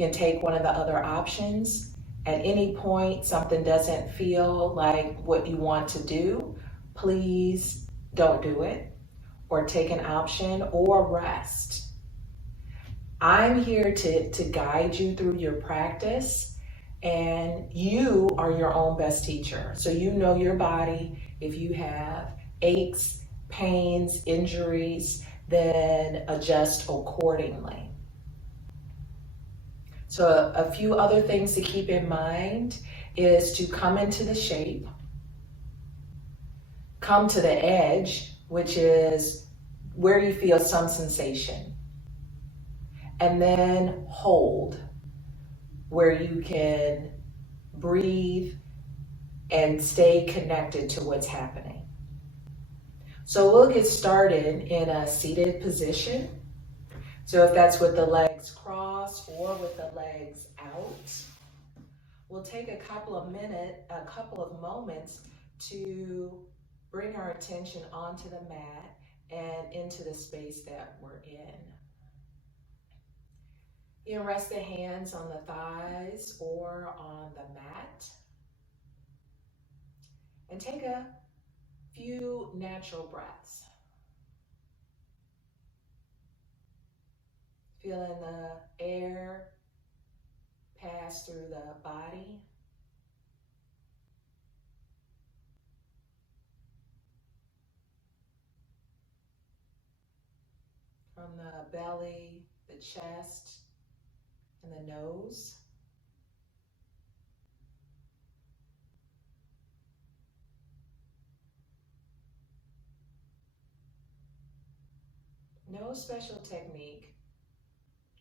can take one of the other options. At any point something doesn't feel like what you want to do, please don't do it, or take an option, or rest. I'm here to guide you through your practice, and you are your own best teacher. So you know your body. If you have aches, pains, injuries, then adjust accordingly. So a few other things to keep in mind is to come into the shape, come to the edge, which is where you feel some sensation, and then hold, where you can breathe and stay connected to what's happening. So we'll get started in a seated position. So if that's with the legs crossed or with the legs out, we'll take a couple of moments to bring our attention onto the mat and into the space that we're in. You can rest the hands on the thighs or on the mat. And take a few natural breaths. Feeling the air pass through the body. From the belly, the chest, and the nose. No special technique,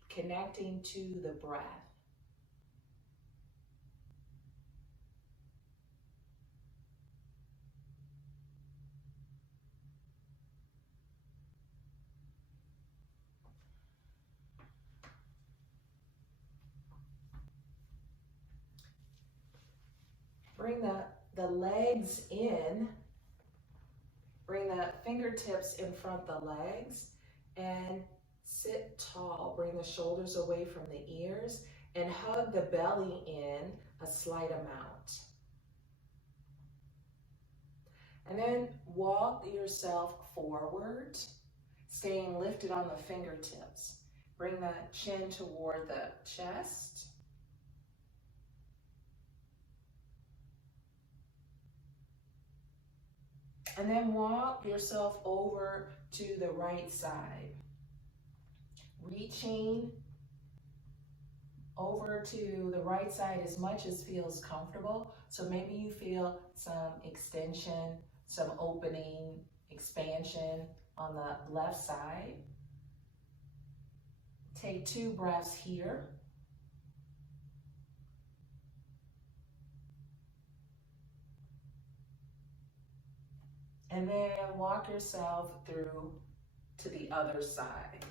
connecting to the breath. Bring the legs in, bring the fingertips in front of the legs, and sit tall. Bring the shoulders away from the ears and hug the belly in a slight amount. And then walk yourself forward, staying lifted on the fingertips. Bring the chin toward the chest. And then walk yourself over to the right side. Reaching over to the right side as much as feels comfortable. So maybe you feel some extension, some opening, expansion on the left side. Take 2 breaths here. And then walk yourself through to the other side.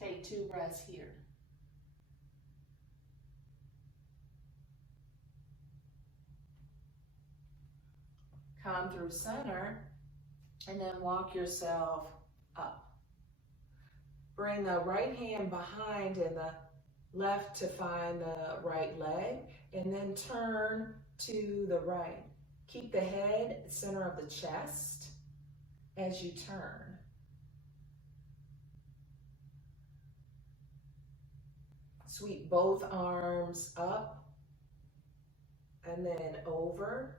Take 2 breaths here. Come through center and then walk yourself up. Bring the right hand behind and the left to find the right leg, and then turn to the right. Keep the head center of the chest as you turn. Sweep both arms up and then over.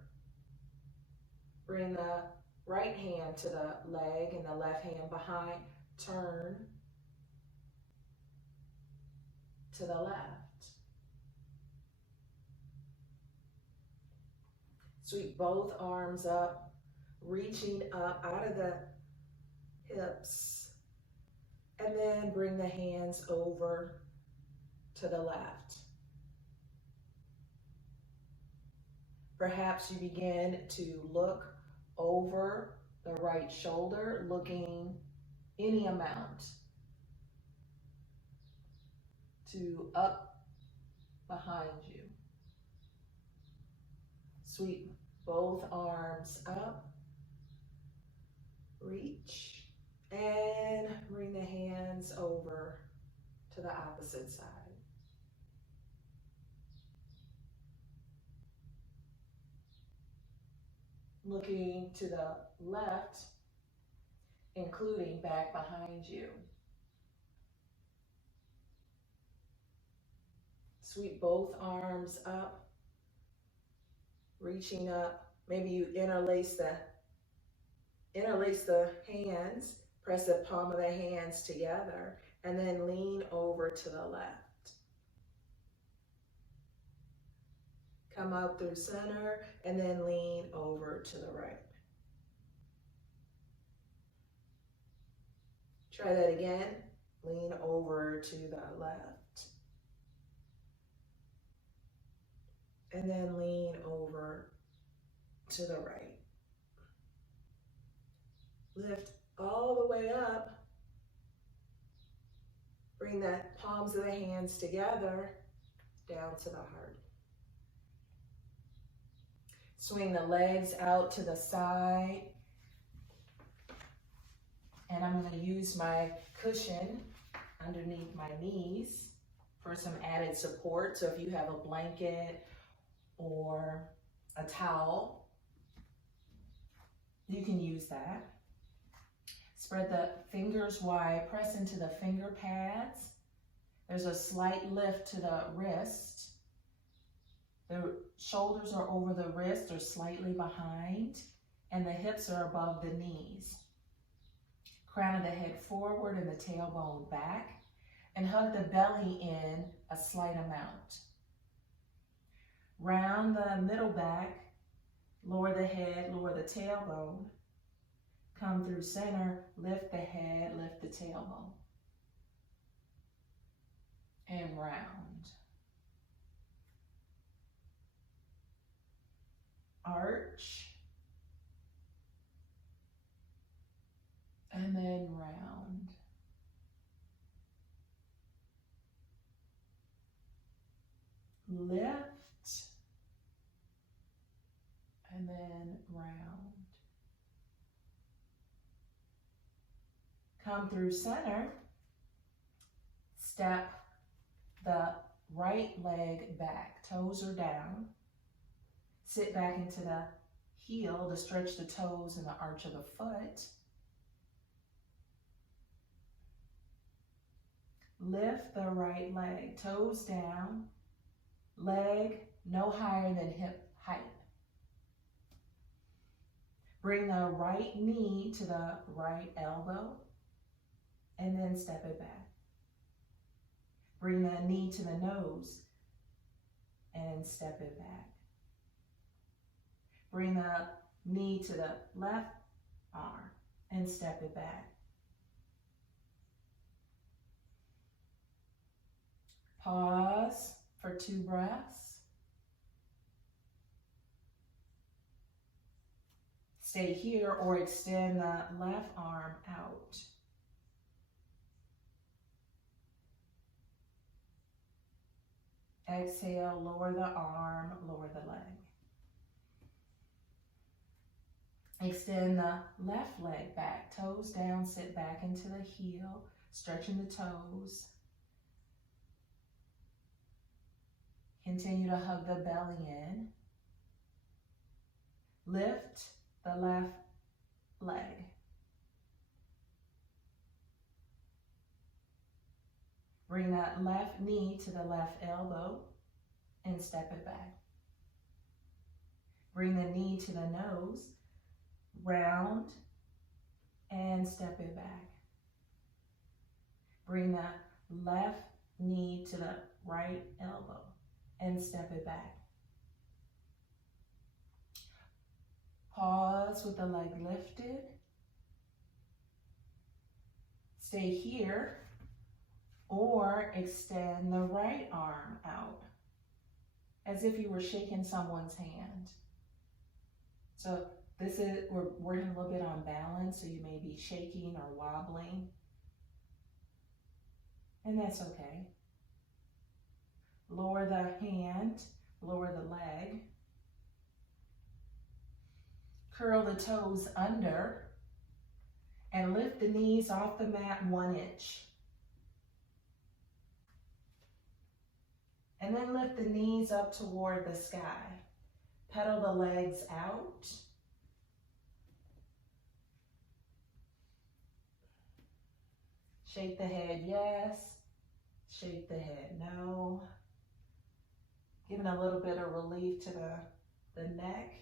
Bring the right hand to the leg and the left hand behind. Turn to the left. Sweep both arms up, reaching up out of the hips, and then bring the hands over to the left. Perhaps you begin to look over the right shoulder, looking any amount to up behind you. Sweep both arms up, reach. And bring the hands over to the opposite side. Looking to the left, including back behind you. Sweep both arms up, reaching up. Maybe you interlace the hands, press the palm of the hands together, and then lean over to the left. Come up through center, and then lean over to the right. Try that again. Lean over to the left. And then lean over to the right. Lift all the way up. Bring the palms of the hands together down to the heart. Swing the legs out to the side. And I'm going to use my cushion underneath my knees for some added support. So if you have a blanket or a towel, you can use that. Spread the fingers wide, press into the finger pads. There's a slight lift to the wrist. The shoulders are over the wrist or slightly behind, and the hips are above the knees. Crown of the head forward and the tailbone back, and hug the belly in a slight amount. Round the middle back, lower the head, lower the tailbone. Come through center, lift the head, lift the tailbone. And round. Arch. And then round. Lift. And then round. Come through center. Step the right leg back. Toes are down. Sit back into the heel to stretch the toes and the arch of the foot. Lift the right leg, toes down, leg no higher than hip height. Bring the right knee to the right elbow and then step it back. Bring the knee to the nose and step it back. Bring the knee to the left arm and step it back. Pause for 2 breaths. Stay here or extend the left arm out. Exhale, lower the arm, lower the leg. Extend the left leg back, toes down, sit back into the heel, stretching the toes. Continue to hug the belly in. Lift the left leg. Bring that left knee to the left elbow and step it back. Bring the knee to the nose, round, and step it back. Bring that left knee to the right elbow and step it back. Pause with the leg lifted. Stay here or extend the right arm out as if you were shaking someone's hand. So we're working a little bit on balance, so you may be shaking or wobbling, and that's okay. Lower the hand, lower the leg. Curl the toes under And lift the knees off the mat 1 inch. And then lift the knees up toward the sky. Pedal the legs out. Shake the head yes. Shake the head no. Giving a little bit of relief to the neck.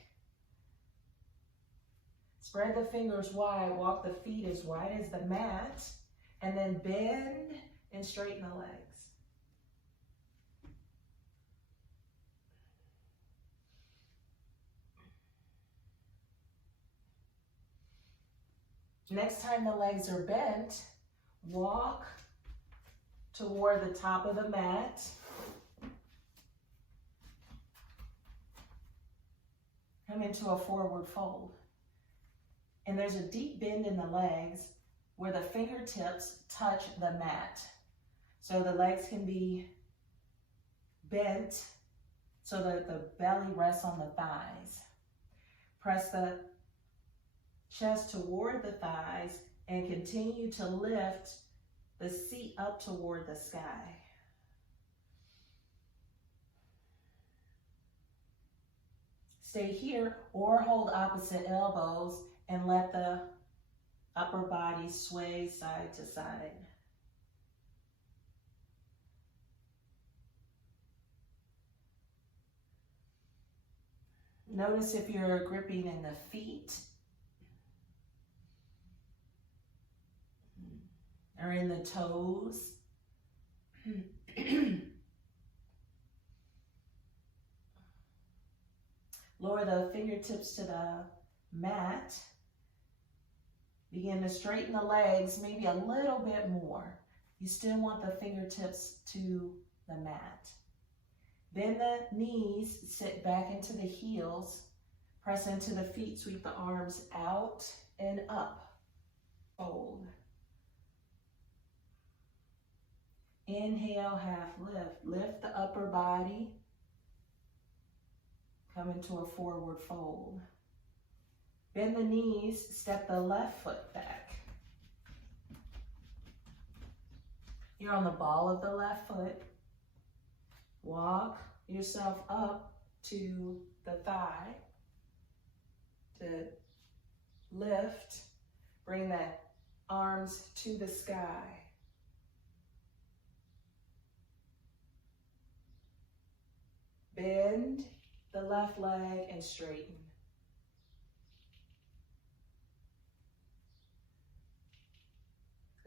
Spread the fingers wide. Walk the feet as wide as the mat. And then bend and straighten the legs. Next time the legs are bent, walk toward the top of the mat. Come into a forward fold. And there's a deep bend in the legs where the fingertips touch the mat. So the legs can be bent so that the belly rests on the thighs. Press the chest toward the thighs and continue to lift the seat up toward the sky. Stay here or hold opposite elbows and let the upper body sway side to side. Notice if you're gripping in the feet or in the toes. Lower the fingertips to the mat. Begin to straighten the legs, maybe a little bit more. You still want the fingertips to the mat. Bend the knees, sit back into the heels. Press into the feet, sweep the arms out and up. Fold. Inhale, half lift. Lift the upper body. Come into a forward fold. Bend the knees, step the left foot back. You're on the ball of the left foot. Walk yourself up to the thigh. To lift, bring the arms to the sky. Bend the left leg and straighten.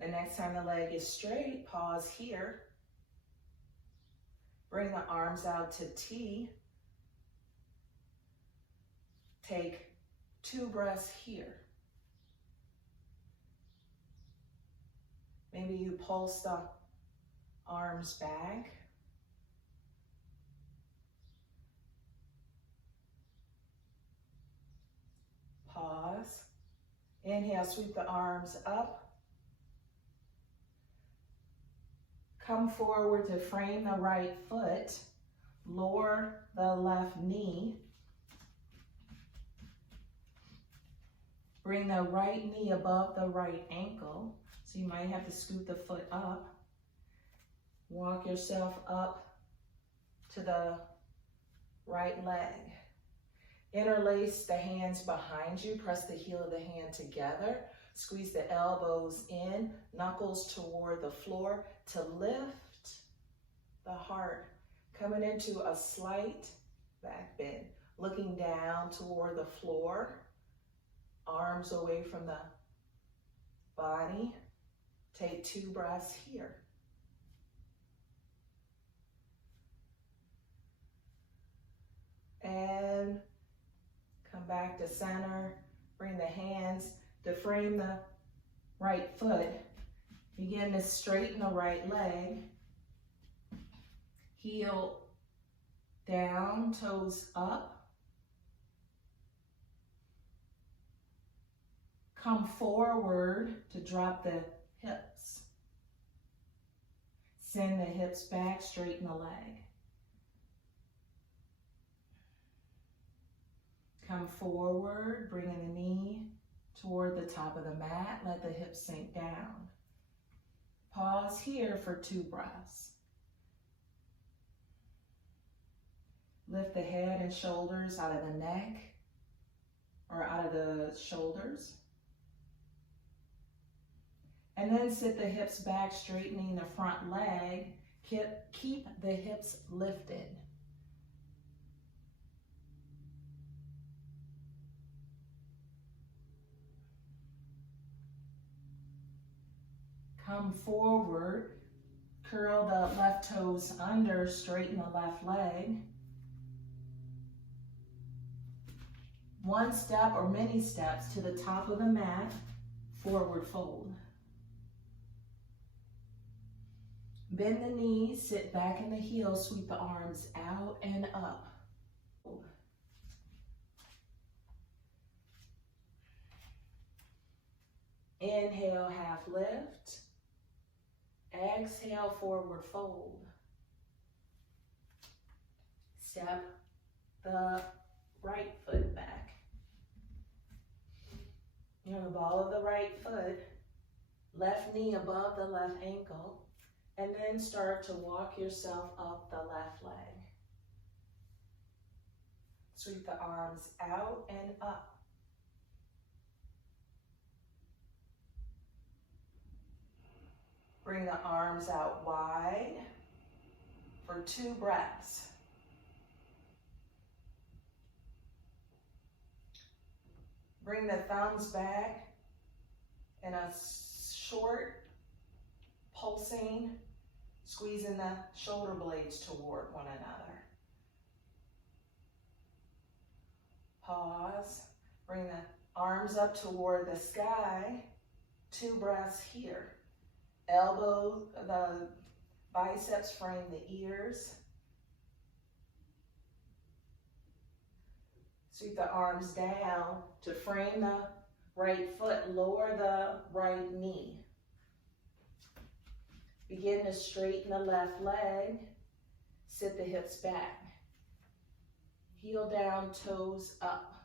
The next time the leg is straight, pause here. Bring the arms out to T. Take 2 breaths here. Maybe you pulse the arms back. Pause. Inhale, sweep the arms up. Come forward to frame the right foot. Lower the left knee. Bring the right knee above the right ankle. So you might have to scoot the foot up. Walk yourself up to the right leg. Interlace the hands behind you. Press the heel of the hand together. Squeeze the elbows in, knuckles toward the floor to lift the heart. Coming into a slight back bend. Looking down toward the floor. Arms away from the body. Take 2 breaths here. And come back to center. Bring the hands to frame the right foot. Begin to straighten the right leg. Heel down, toes up. Come forward to drop the hips. Send the hips back, straighten the leg. Come forward, bringing the knee toward the top of the mat. Let the hips sink down. Pause here for 2 breaths. Lift the head and shoulders out of the neck or out of the shoulders. And then sit the hips back, straightening the front leg. Keep the hips lifted. Come forward, curl the left toes under, straighten the left leg. One step or many steps to the top of the mat, forward fold. Bend the knees, sit back in the heels, sweep the arms out and up. Inhale, half lift. Exhale, forward fold. Step the right foot back. You're on the ball of the right foot, left knee above the left ankle, and then start to walk yourself up the left leg. Sweep the arms out and up. Bring the arms out wide for 2 breaths. Bring the thumbs back in a short, pulsing, squeezing the shoulder blades toward one another. Pause. Bring the arms up toward the sky. 2 breaths here. Elbow, the biceps frame the ears. Sweep the arms down to frame the right foot, lower the right knee. Begin to straighten the left leg, sit the hips back. Heel down, toes up.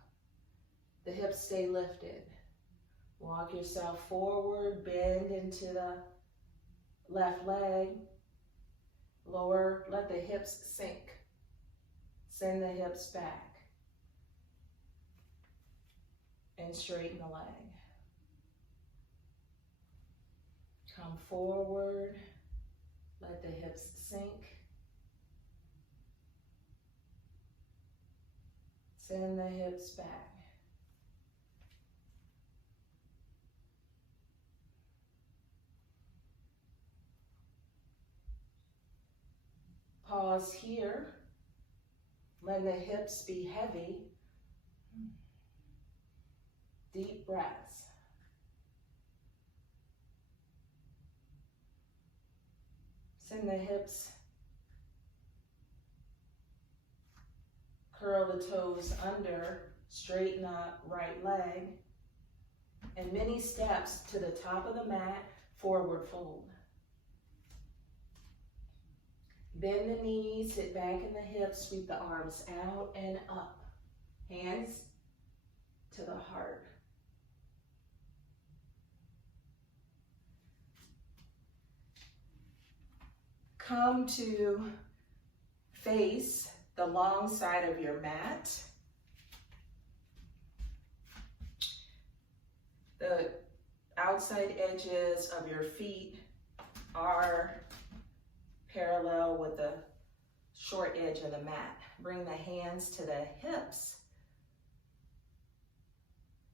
The hips stay lifted. Walk yourself forward, bend into the left leg. Lower, let the hips sink. Send the hips back. And straighten the leg. Come forward, let the hips sink. Send the hips back. Pause here. Let the hips be heavy. Deep breaths. Send the hips. Curl the toes under. Straighten the right leg. And many steps to the top of the mat. Forward fold. Bend the knees, sit back in the hips, sweep the arms out and up. Hands to the heart. Come to face the long side of your mat. The outside edges of your feet are parallel with the short edge of the mat. Bring the hands to the hips.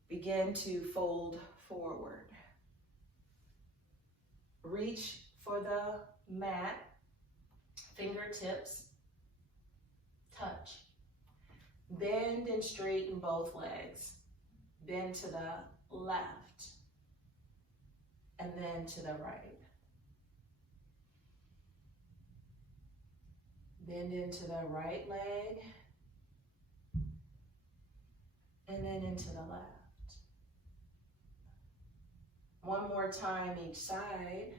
Begin to fold forward. Reach for the mat. Fingertips touch. Bend and straighten both legs. Bend to the left and then to the right. Bend into the right leg and then into the left. One more time each side.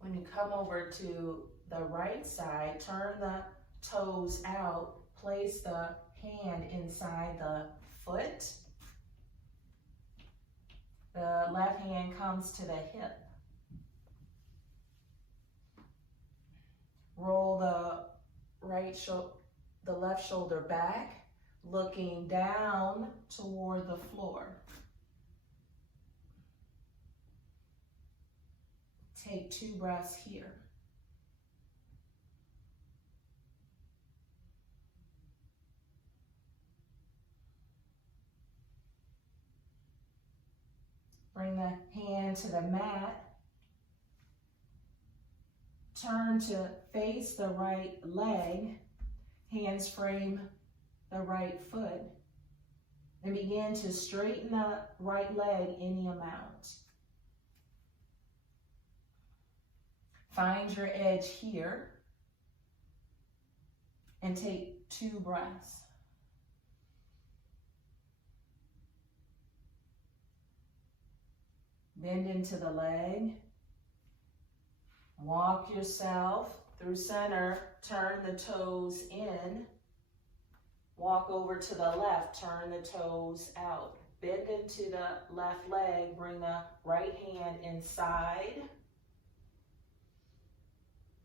When When you come over to the right side, turn the toes out, place the hand inside the foot. The left hand comes to the hip. Roll the left shoulder back, looking down toward the floor. Take 2 breaths here. Bring the hand to the mat. Turn to face the right leg. Hands frame the right foot. And begin to straighten the right leg any amount. Find your edge here. And take 2 breaths. Bend into the leg. Walk yourself through center. Turn the toes in. Walk over to the left. Turn the toes out. Bend into the left leg. Bring the right hand inside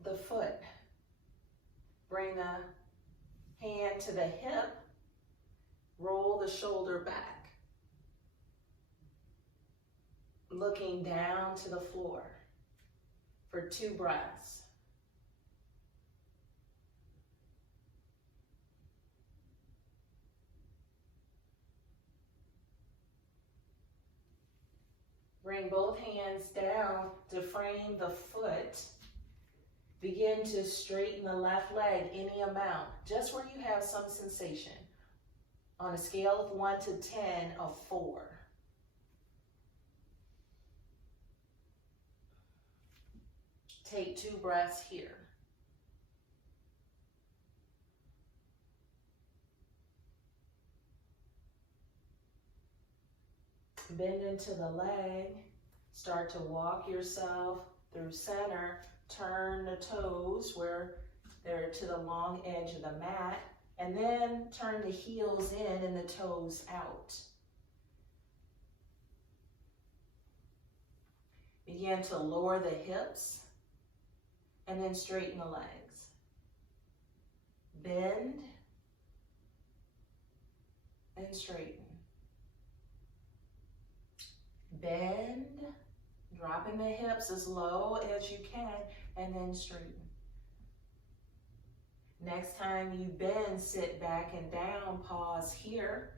the foot. Bring the hand to the hip. Roll the shoulder back. Looking down to the floor for 2 breaths. Bring both hands down to frame the foot. Begin to straighten the left leg any amount, just where you have some sensation. On a scale of 1 to 10, a 4. Take 2 breaths here. Bend into the leg. Start to walk yourself through center. Turn the toes where they're to the long edge of the mat. And then turn the heels in and the toes out. Begin to lower the hips. And then straighten the legs. Bend and straighten. Bend, dropping the hips as low as you can, and then straighten. Next time you bend, sit back and down, pause here.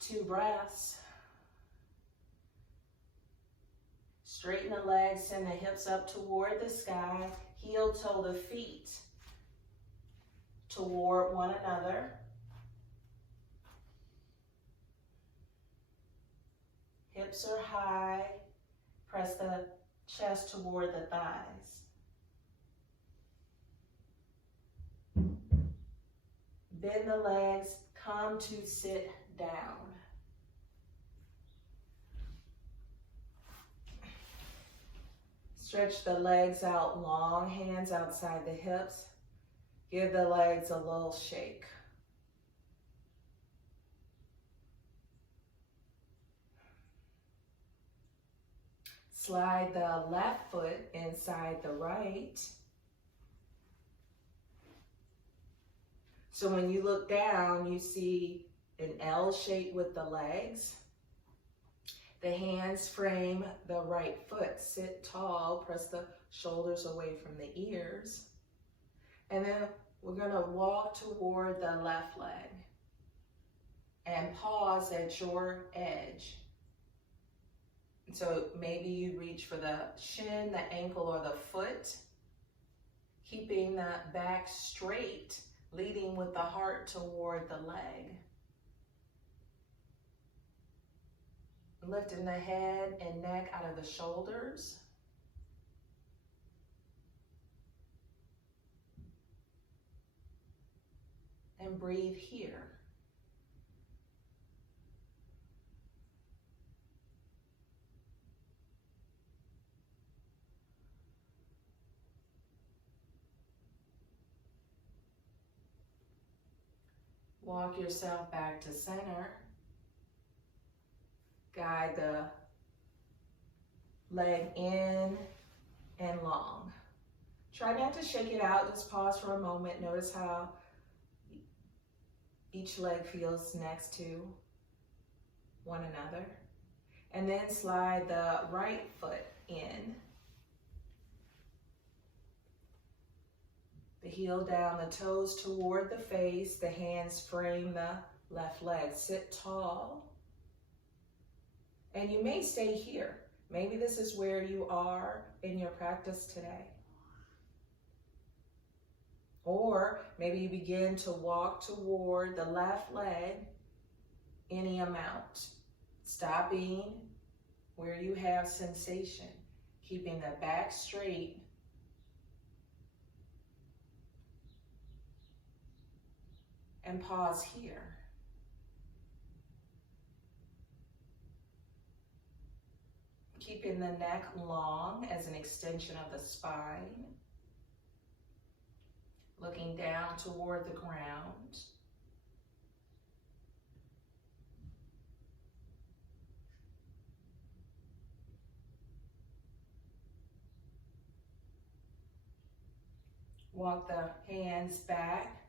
Two breaths. Straighten the legs, send the hips up toward the sky. Heel toe the feet toward one another. Hips are high. Press the chest toward the thighs. Bend the legs, come to sit down. Stretch the legs out long, hands outside the hips. Give the legs a little shake. Slide the left foot inside the right. So when you look down, you see an L shape with the legs. The hands frame the right foot. Sit tall, press the shoulders away from the ears. And then we're gonna walk toward the left leg and pause at your edge. So maybe you reach for the shin, the ankle, or the foot, keeping the back straight, leading with the heart toward the leg. Lifting the head and neck out of the shoulders. And breathe here. Walk yourself back to center. Guide the leg in and long. Try not to shake it out, just pause for a moment. Notice how each leg feels next to one another. And then slide the right foot in. The heel down, the toes toward the face, the hands frame the left leg. Sit tall. And you may stay here. Maybe this is where you are in your practice today. Or maybe you begin to walk toward the left leg any amount. Stopping where you have sensation. Keeping the back straight. And pause here. Keeping the neck long as an extension of the spine. Looking down toward the ground. Walk the hands back.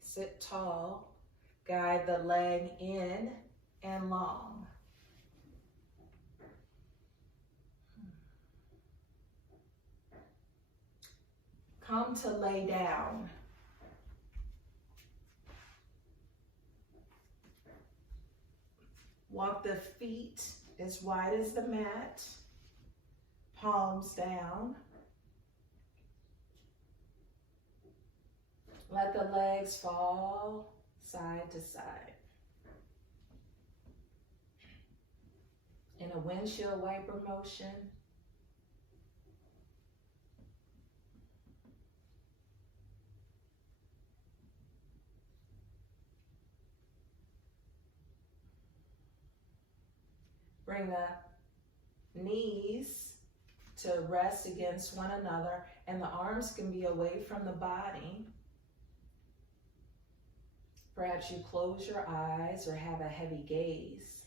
Sit tall. Guide the leg in and long. Come to lay down. Walk the feet as wide as the mat. Palms down. Let the legs fall side to side. In a windshield wiper motion. Bring the knees to rest against one another, and the arms can be away from the body. Perhaps you close your eyes or have a heavy gaze.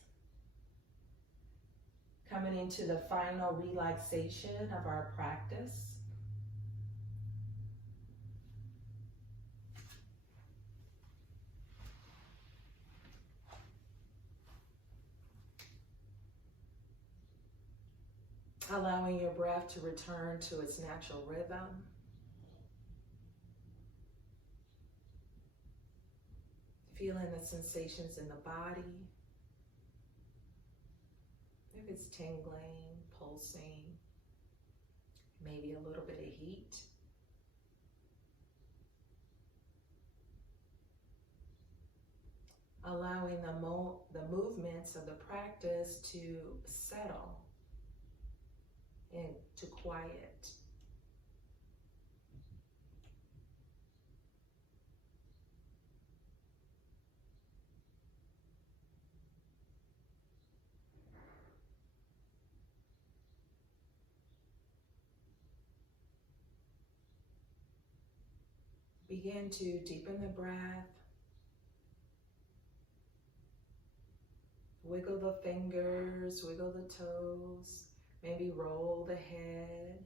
Coming into the final relaxation of our practice. Allowing your breath to return to its natural rhythm. Feeling the sensations in the body. If it's tingling, pulsing, maybe a little bit of heat. Allowing the movements of the practice to settle and to quiet. Begin to deepen the breath. Wiggle the fingers, wiggle the toes. Maybe roll the head.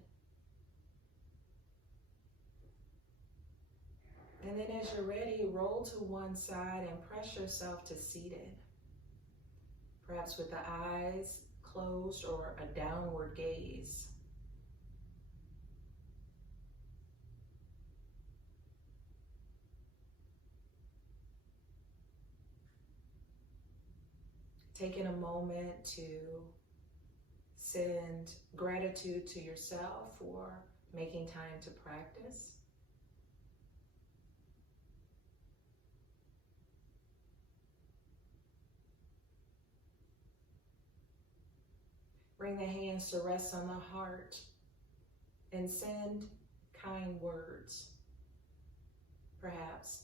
And then as you're ready, roll to one side and press yourself to seated. Perhaps with the eyes closed or a downward gaze. Taking a moment to send gratitude to yourself for making time to practice. Bring the hands to rest on the heart and send kind words. Perhaps,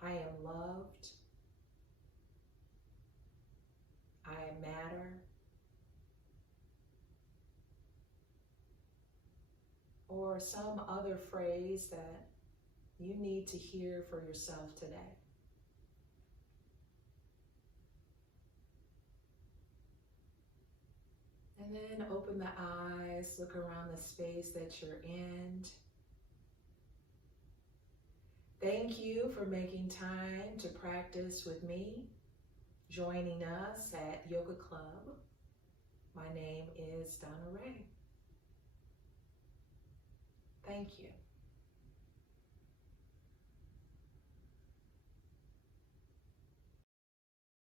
I am loved. I matter. Or some other phrase that you need to hear for yourself today. And then open the eyes, look around the space that you're in. Thank you for making time to practice with me, joining us at Yoga Club. My name is Donna Ray. Thank you.